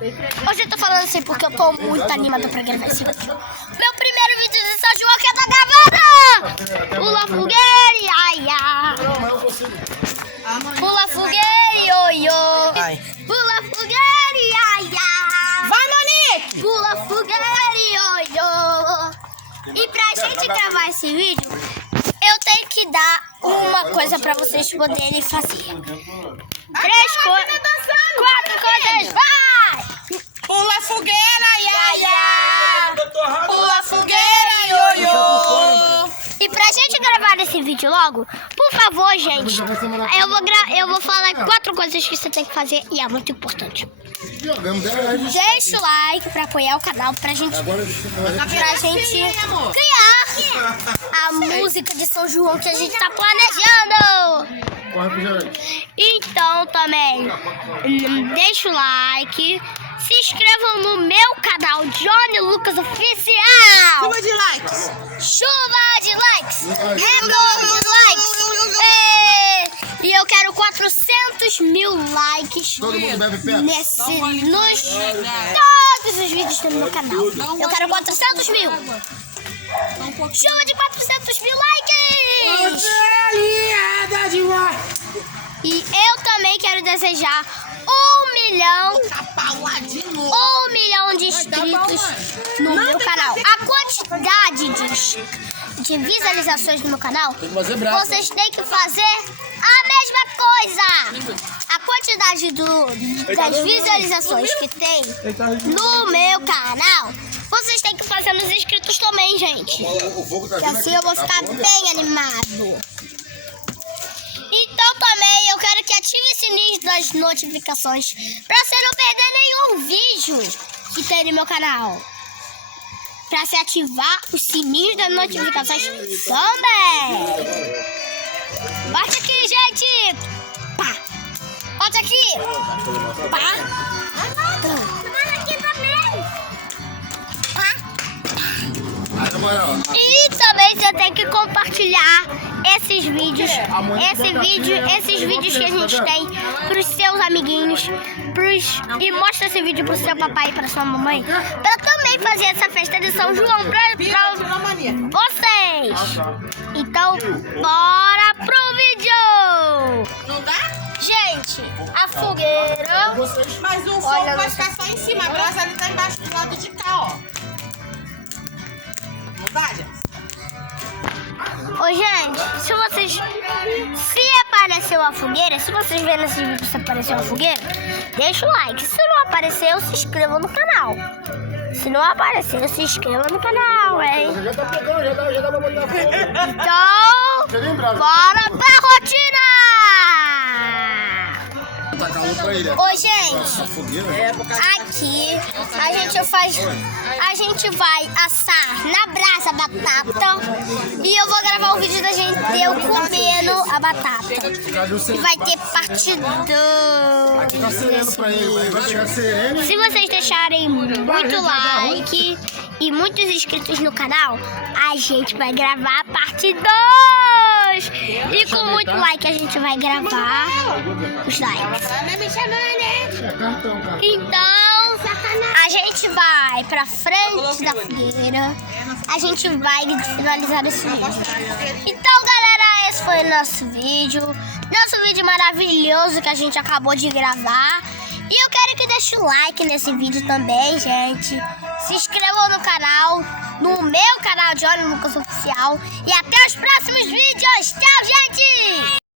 Hoje eu tô falando assim porque eu tô muito animada pra gravar esse vídeo. Meu primeiro vídeo de São João que eu tô gravando! Pula fogueira, ai, ai. Pula fogueira, ioiô. Pula fogueira, ai, ai. Vai, Monique! Pula fogueira, ioiô. E pra gente gravar esse vídeo, eu tenho que dar uma coisa pra vocês poderem fazer. 3 coisas, 4 coisas, vai! Pula fogueira, iaia! Pula fogueira, ioiô! E pra gente gravar esse vídeo logo, por favor, gente, eu vou falar 4 coisas que você tem que fazer e é muito importante. Deixa o like pra apoiar o canal, pra gente criar a música de São João que a gente tá planejando. Então também, deixa o like, se inscrevam no meu canal, Johnny Lucas Oficial. Chuva de likes! Chuva de likes! Redondo de likes! E eu quero 400 mil likes nos todos os vídeos do meu canal. Eu quero 400 mil! Chuva de 400 mil likes! E eu também quero desejar 1 milhão de inscritos no meu canal. A quantidade de visualizações no meu canal, vocês têm que fazer a mesma coisa. A quantidade das visualizações que tem no meu canal, vocês têm que fazer nos inscritos também, gente. E assim eu vou ficar bem animado. Então também eu quero que ative o sininho das notificações pra você não perder nenhum vídeo que tem no meu canal. Pra se ativar os sininhos das notificações também. Bate aqui, gente. Pá. Bate aqui. Pá. Bate aqui também. Pá. E também você tem que compartilhar esses vídeos que a gente tem pros seus amiguinhos, e mostra esse vídeo pro seu papai e pra sua mamãe, pra também fazer essa festa de São João pra vocês. Então, bora pro vídeo! Não dá? Gente, a fogueira... Mas o fogo vai ficar só em cima, a brasa ali tá embaixo do lado de cá, ó. Não dá, gente? Ô, gente, se apareceu a fogueira, se vocês verem nesse vídeo se apareceu a fogueira, deixa o like. Se não apareceu, se inscreva no canal. Se não apareceu, se inscreva no canal, hein? Então, bora pra rotina! Ô, gente, aqui a gente vai assar na brasa a batata e eu vou gravar o vídeo da gente eu comendo a batata. E vai ter parte 2. Se vocês deixarem muito like e muitos inscritos no canal, a gente vai gravar a parte 2. E com muito like a gente vai gravar os likes. Então, a gente vai pra frente da fogueira. A gente vai finalizar esse vídeo. Então, galera, esse foi o nosso vídeo. Nosso vídeo maravilhoso que a gente acabou de gravar. E eu quero que deixe o like nesse vídeo também, gente. Se inscrevam no canal, no meu canal Johnny Lucas Oficial. E até os próximos vídeos. Tchau, gente!